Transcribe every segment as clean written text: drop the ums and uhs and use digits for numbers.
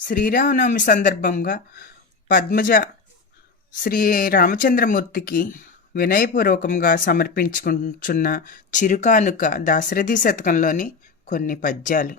శ్రీరామనవమి సందర్భంగా పద్మజ శ్రీ రామచంద్రమూర్తికి వినయపూర్వకంగా సమర్పించుకుంటున్న చిరుకానుక దాశరథి శతకంలోని కొన్ని పద్యాలు.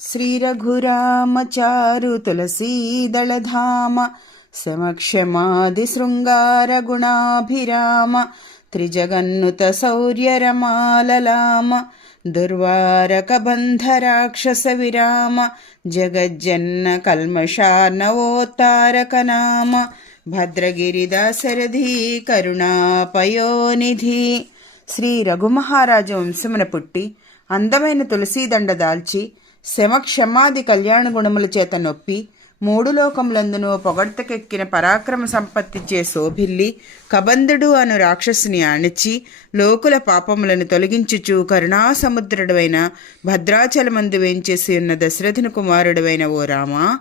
శ్రీ రఘురామచారు తులసీదళధామ సమక్షమాది శృంగార గుణాభిరామ త్రిజగన్నుత శౌర్యరమాలలామ దుర్వారక బంధ రాక్షస విరామ జగజ్జన్న కల్మషార్ణవోత్తారక నామ భద్రగిరిదాశరథి కరుణాపయోనిధి. శ్రీ రఘుమహారాజు వంశమున పుట్టి అందమైన తులసీదండ దాల్చి శమక్షమాది కళ్యాణ గుణముల చేత నొప్పి మూడు లోకములందును పొగడ్తకెక్కిన పరాక్రమ సంపత్తిచే శోభిల్లి కబంధుడు అను రాక్షసుని అణచి లోకుల పాపములను తొలగించుచు కరుణాసముద్రుడవైన భద్రాచలమందు వేంచేసి ఉన్న దశరథుని కుమారుడవైన ఓ రామా,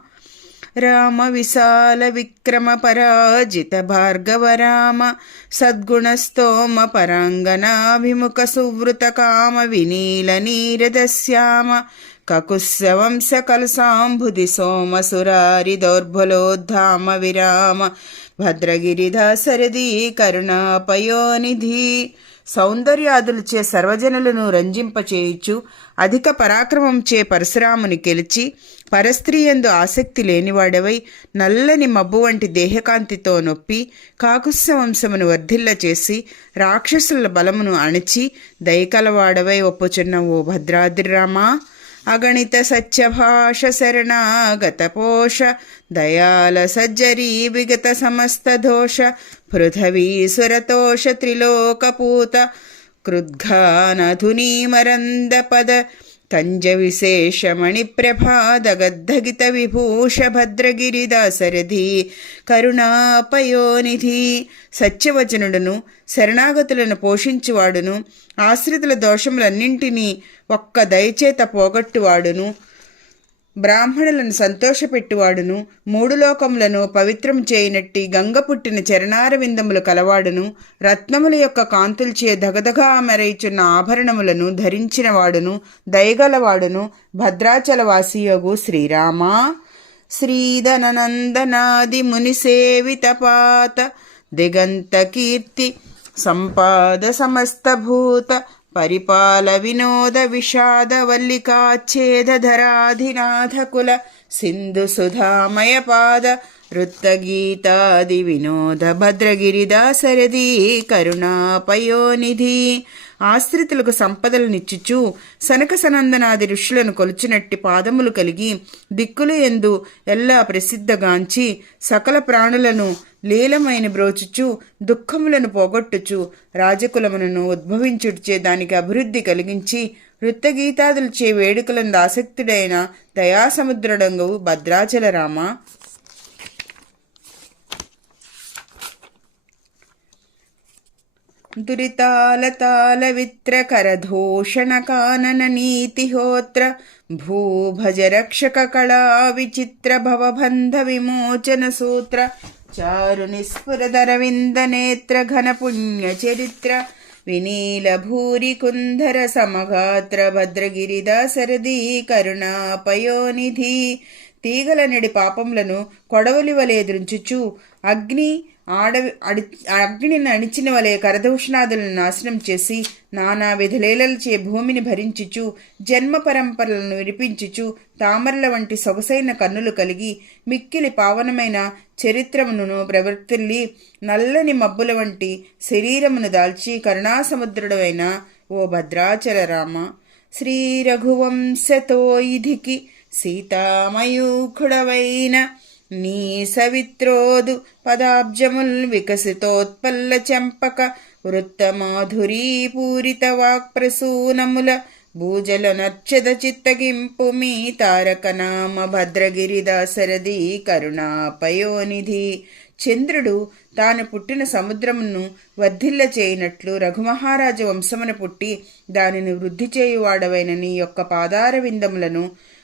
రామ విశాల విక్రమ పరాజిత భార్గవ రామ సద్గుణస్తోమ పరాంగనాభిముఖ సువృత కామ వినీల నీరదశ్యామ కకుస్సవంశ కలసాంబుధి సోమ సురారి దౌర్బలోద్ధామ విరామ భద్రగిరిదాశరథి కరుణాపయోనిధి. సౌందర్యాదులచే సర్వజనులను రంజింపచేయుచు అధిక పరాక్రమంచే పరశురాముని గెలిచి పరస్త్రీయందు ఆసక్తి లేనివాడవై నల్లని మబ్బు వంటి దేహకాంతితో నొప్పి కాకుస్స వంశమును వర్ధిల్ల చేసి రాక్షసుల బలమును అణిచి దయకలవాడవై ఒప్పుచున్న ఓ భద్రాద్రిరామా, అగణిత సత్యభాష శరణాగత పోష దయాల సజ్జరీ విగత సమస్త దోష పృథవీసురతోష త్రిలోకపూత కృద్ఘానధునీమరంద పద కంజ విశేషమణి ప్రభాదగద్ధగిత విభూష భద్రగిరిదాశరథి కరుణాపయోనిధి. సత్యవచనుడును శరణాగతులను పోషించువాడును ఆశ్రితుల దోషములన్నింటినీ ఒక్క దయచేత పోగొట్టువాడును బ్రాహ్మణులను సంతోషపెట్టువాడును మూడు లోకములను పవిత్రం చేయనట్టి గంగ పుట్టిన చరణారవిందములు కలవాడును రత్నముల యొక్క కాంతుల్చే దగదగా మెరయిచున్న ఆభరణములను ధరించినవాడును దయగలవాడును భద్రాచలవాసియోగు శ్రీరామా, శ్రీధననందనాది మునిసేవితపాత దిగంత కీర్తి సంపాద సమస్తభూత పరిపాల వినోద విషాద వల్లికాచ్ఛేదధరాధినాథ కుల సింధు సుధామయ పాద వృత్తగీతాది వినోద భద్రగిరిదాశరథి కరుణాపయోనిధి. ఆశ్రితులకు సంపదలనిచ్చుచు సనక సనందనాది ఋషులను కొలుచునట్టి పాదములు కలిగి దిక్కులు ఎందు ఎల్లా ప్రసిద్ధగాంచి సకల ప్రాణులను లీలమైన బ్రోచుచు దుఃఖములను పోగొట్టుచు రాజకులములను ఉద్భవించుడిచే దానికి అభివృద్ధి కలిగించి వృత్తగీతాదులచే వేడుకలందు ఆసక్తుడైన దయాసముద్రుడంగు భద్రాచల రామ, దురితాలతాల విత్ర కరధూషణ కానన నీతిహోత్ర భూభజ రక్షక కళా విచిత్ర భవబంధ విమోచన సూత్ర చారు నిస్ఫురదరవింద నేత్ర ఘన పుణ్య చరిత్ర వినీల భూరి కుంధర సమగాత్ర భద్రగిరిదాశరథి కరుణాపయోనిధి. తీగల నెడి పాపములను కొడవలి వలె ఎదురించుచు అగ్నిని అణిచిన వలె కరదూషణాదులను నాశనం చేసి నానా విధులేలచే భూమిని భరించుచు జన్మ పరంపరలను వినిపించుచు తామరల వంటి సొగసైన కన్నులు కలిగి మిక్కిలి పావనమైన చరిత్రమును ప్రవర్తిల్లి నల్లని మబ్బుల వంటి శరీరమును దాల్చి కరుణాసముద్రుడైన ఓ భద్రాచల రామ, శ్రీ రఘువంశతోయిధికి సీతామయూఖుడవైన నీ సవిత్రోదు పదాబ్జముల్ వికసితోత్పల్ల చెంపక వృత్తమాధురీ పూరిత వాక్ప్రసూనముల భూజల నచ్చద చిత్తగింపు మీ తారక నామ భద్రగిరిదాశరథి కరుణాపయోనిధి. చంద్రుడు తాను పుట్టిన సముద్రమును వర్ధిల్ల చేయనట్లు రఘుమహారాజు వంశమున పుట్టి దానిని వృద్ధి చేయువాడవైన నీ యొక్క పాదార విందములను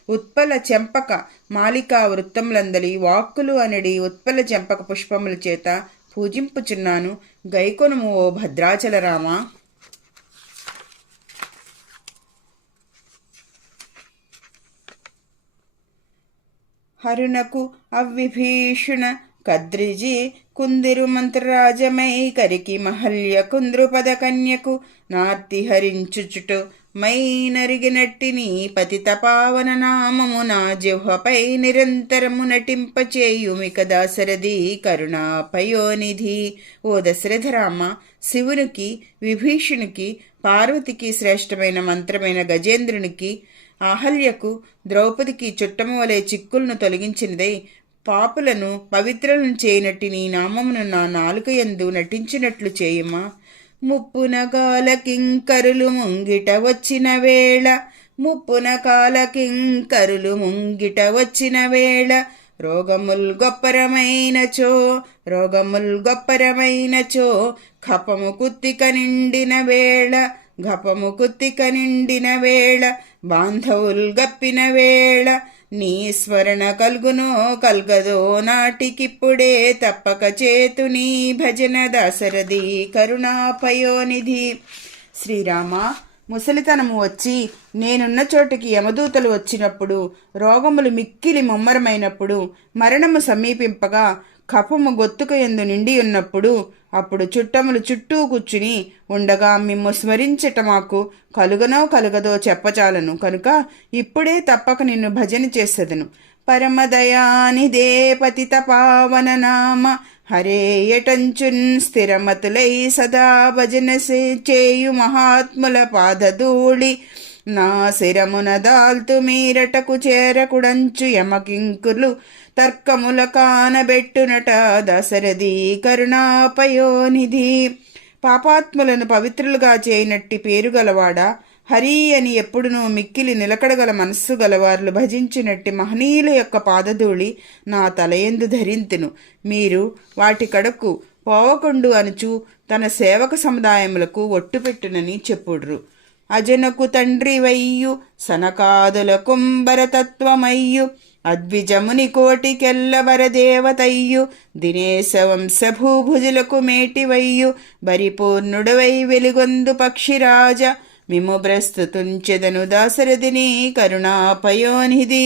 ఉత్పల చెంపక మాలికా వృత్తములందలి వాక్కులు అనడి ఉత్పల చెంపక పుష్పముల చేత పూజింపుచున్నాను. గైకొనుము ఓ భద్రాచల రామ. హరునకు అవ్విభీషణ కద్రిజి కుందిరు మంత్రరాజమై కరికి మహల్య కుంద్రుపద కన్యకు నార్తి హరించుచుటు మై నరిగినట్టి నీ పతిత పావన నామము నా జిహ్వపై నిరంతరము నటింపచేయుమిక దాశరథి కరుణాపయోనిధి. ఓ దశరథరామ, శివునికి, విభీషణునికి, పార్వతికి శ్రేష్టమైన మంత్రమైన గజేంద్రునికి, అహల్యకు, ద్రౌపదికి చుట్టము వలె చిక్కులను తొలగించినదై పాపులను పవిత్రులను చేయనట్టి నీ నామమును నా నాలుక యందు నటించినట్లు చేయుమా. ముప్పున కాలకింకరులు ముంగిట వచ్చిన వేళ, ముప్పున కాలకింకరులు ముంగిట వచ్చిన వేళ, రోగముల్ గొప్పరమైనచో, రోగముల్ గొప్పరమైనచో, ఖపము కుత్తిక నిండిన వేళ, ఘపము కుత్తిక నిండిన వేళ, బాంధవుల్ గప్పిన వేళ, నీ స్మరణ కల్గునో కల్గదో నాటికిప్పుడే తప్పక చేతు నీ భజన దాశరథి కరుణాపయోనిధి. శ్రీరామ, ముసలితనము వచ్చి నేనున్న చోటికి యమదూతలు వచ్చినప్పుడు, రోగములు మిక్కిలి ముమ్మరమైనప్పుడు, మరణము సమీపింపగా, కఫము గొత్తుక యందు నిండి ఉన్నప్పుడు, అప్పుడు చుట్టములు చుట్టూ కూర్చుని ఉండగా మిమ్ము స్మరించట మాకు కలుగనో కలుగదో చెప్పచాలను కనుక ఇప్పుడే తప్పక నిన్ను భజన చేసేదను. పరమదయానిదే పతిత పావన నామ హరే ఎటంచున్ స్థిరమతులై సదా భజన చేయు మహాత్ముల పాదధూళి నా శిరమున దాల్తు మీరటకు చేరకుడంచు యమకింకులు తర్కముల కానబెట్టునట దశరథి కరుణాపయోనిధి. పాపాత్ములను పవిత్రులుగా చేయనట్టి పేరు గలవాడా, హరి అని ఎప్పుడునూ మిక్కిలి నిలకడగల మనస్సు గలవారులు భజించినట్టి మహనీయుల యొక్క పాదధూళి నా తలయందు ధరింతును. మీరు వాటి కడకు పోవకుండు అనుచు తన సేవక సముదాయములకు ఒట్టుపెట్టునని చెప్పుడ్రు. అజనకు తండ్రి వయ్యు సనకాదుల కుంభరతత్వమయ్యు అద్విజముని కోటికెల్ల వరదేవతయ్యు దినేశ వంశభూభుజులకు మేటివయ్యు బరిపూర్ణుడవై వెలుగొందు పక్షిరాజ మిము ప్రస్తుతుంచెదను దాశరథిని కరుణాపయోనిధి.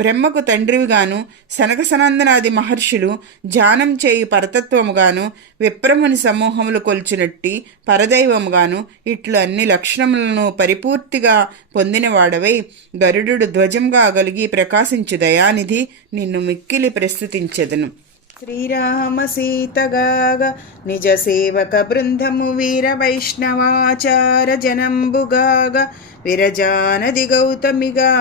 బ్రహ్మకు తండ్రివిగాను, సనక సనందనాది మహర్షులు ధ్యానం చేయి పరతత్వముగాను, విప్రముని సమూహములు కొల్చినట్టి పరదైవముగాను, ఇట్లు అన్ని లక్షణములను పరిపూర్తిగా పొందినవాడవై గరుడు ధ్వజంగా గలిగి ప్రకాశించు దయానిధి నిన్ను మిక్కిలి ప్రస్తుతించెదను. శ్రీరామ సీతగాగ నిజ సేవక బృందము వీర వైష్ణవాచార జనంబుగాగ విరజానది గౌతమిగా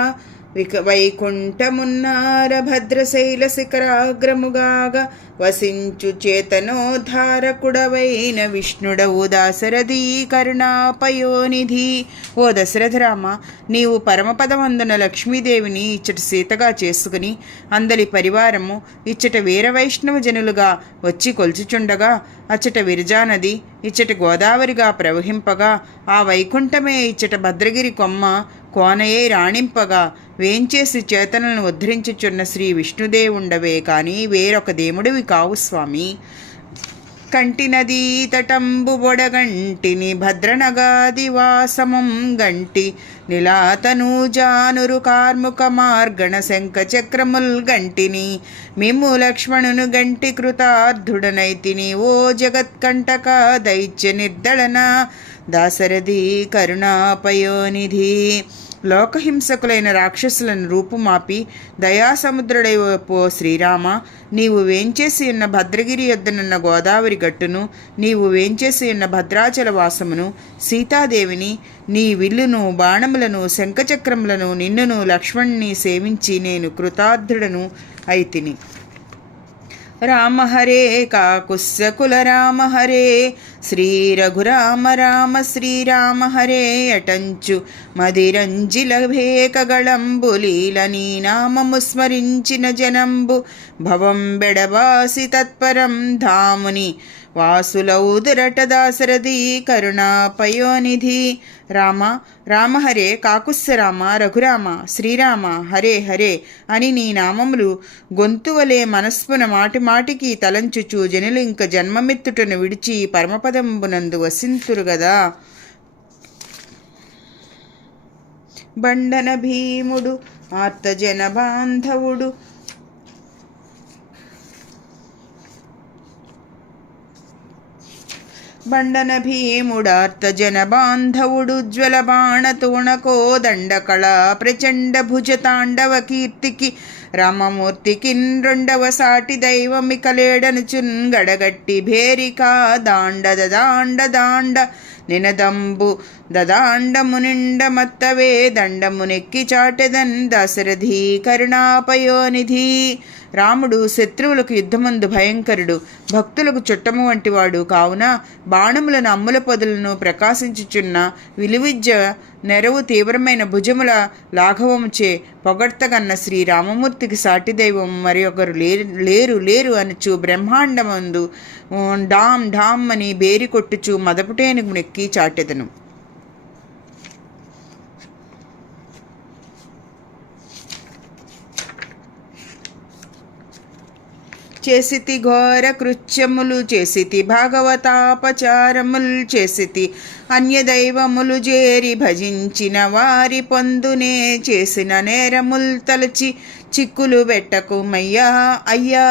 వైకుంఠమున్నార భద్రశైల శిఖరాగ్రముగాగ వసించు చేతనోద్ధారకుడవైన విష్ణుడవు దాశరథి కరుణాపయోనిధి. ఓ దశరథరామ, నీవు పరమపదమందున లక్ష్మీదేవిని ఇచ్చట సీతగా చేసుకుని అందరి పరివారము ఇచ్చట వీరవైష్ణవ జనులుగా వచ్చి కొల్చుచుండగా, అచ్చట విరజానది ఇచ్చట గోదావరిగా ప్రవహింపగా, ఆ వైకుంఠమే ఇచ్చట భద్రగిరి కొమ్మ కోనయే రాణింపగా వేంచేసి చేతనలను ఉద్ధరించుచున్న శ్రీ విష్ణుదేవుండవే కాని వేరొక దేముడివి కావు స్వామి. కంటి నదీ తటంబు బొడగంటిని భద్రనగాదివాసమం గంటి నిలాతనూజానురు కార్ముక మార్గణ శంఖ చక్రముల్ గంటిని మిమ్ము లక్ష్మణును గంటి కృతార్థుడనైతిని ఓ జగత్కంటక దైత్య నిర్దళన దాశరథి కరుణాపయోనిధి. లోకహింసకులైన రాక్షసులను రూపుమాపి దయాసముద్రుడై పో శ్రీరామ, నీవు వేంచేసి ఉన్న భద్రగిరి యొద్దనున్న గోదావరి గట్టును, నీవు వేంచేసి ఉన్న భద్రాచల వాసమును, సీతాదేవిని, నీ విల్లును, బాణములను, శంఖచక్రములను, నిన్నును లక్ష్మణుని సేవించి నేను కృతార్థుడను అయితిని. రామ హరే కాకుశకుల రామ హరే శ్రీ రఘురామ రామ శ్రీరామ హరే అటంచు మదిరంజిల భేకగళంబులీల నీ నామము స్మరించిన జనంబు భవం బెడబాసి తత్పరం ధాముని వాసులౌదురట దాశరథి కరుణాపయోనిధి. రామ రామ హరే కాకుస్స రామ రఘురామ శ్రీరామ హరే హరే అని నీ నామములు గొంతువలే మనస్పున మాటి మాటికి తలంచుచు జనులు ఇంక జన్మమెత్తుటను విడిచి పరమపదంబునందు వసింతురు గదా. బండన భీముడు ఆర్తజన బాంధవుడు బండన భీముడార్త జన బాంధవుడు జ్వల బాణతోణకో దండకళా ప్రచండ భుజ తాండవ కీర్తికి రామమూర్తికిన్ రెండవ సాటి దైవమికలేడనుచున్ గడగట్టి భేరికా దాండ దాండ దాండ నినదంబు దదాండమునిండ మత్తవే దండమునెక్కి చాటెదన్ దశరథి కరుణాపయోనిధి. రాముడు శత్రువులకు యుద్ధమందు భయంకరుడు, భక్తులకు చుట్టము వంటివాడు కావున బాణములను అమ్ముల పొదలను ప్రకాశించుచున్న విలువిద్య నెరవు తీవ్రమైన భుజముల లాఘవముచే పొగడ్తగన్న శ్రీరామమూర్తికి సాటి దైవం మరి ఒకరు లేరు లేరు అనుచు బ్రహ్మాండమందు డామ్ డామ్ అని బేరి కొట్టుచు మదపుటేనుగు నెక్కి చాటెదను. చేసితి ఘోర కృత్యములు చేసితి భాగవతాపచారములు చేసితి అన్యదైవములు చేరి భజించిన వారి పొందునే చేసిన నేరముల్ తలచి చిక్కులు పెట్టకు మయ్యా అయ్యా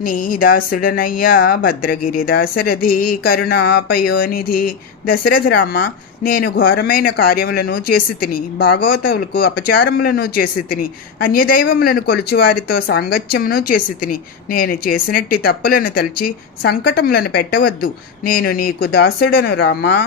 నీ దాసుడనయ్యా భద్రగిరి దాశరథి కరుణాపయోనిధి. దశరథ రామ, నేను ఘోరమైన కార్యములను చేసి తిని, భాగవతములకు అపచారములను చేసి తిని, అన్యదైవములను కొలుచువారితో సాంగత్యమును చేసి తిని. నేను చేసినట్టి తప్పులను తలచి సంకటములను పెట్టవద్దు. నేను నీకు దాసుడను రామా.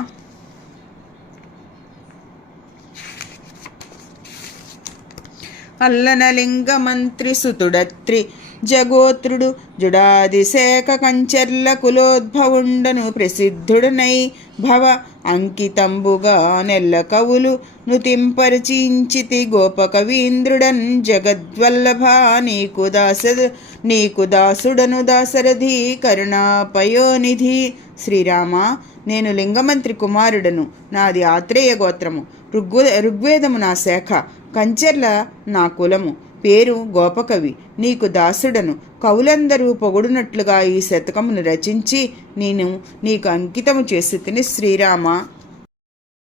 అల్లనలింగ మంత్రి సుతుడత్రి జగోత్రుడు జుడాదిశేఖ కంచర్ల కులోద్భవుండను ప్రసిద్ధుడనై భవ అంకితంబుగా నెల్ల కవులు నుతింపరిచించితి గోపకవీంద్రుడన్ జగద్వల్లభ నీకు దాసుడను దాశరథి కరుణాపయోనిధి. శ్రీరామ, నేను లింగమంత్రి కుమారుడను. నాది ఆత్రేయ గోత్రము. ఋగ్వేదము నా శాఖ. కంచెర్ల నా కులము. పేరు గోపకవి. నీకు దాసుడను. కవులందరూ పొగుడునట్లుగా ఈ శతకమును రచించి నేను నీకు అంకితము చేసి తిని శ్రీరామ.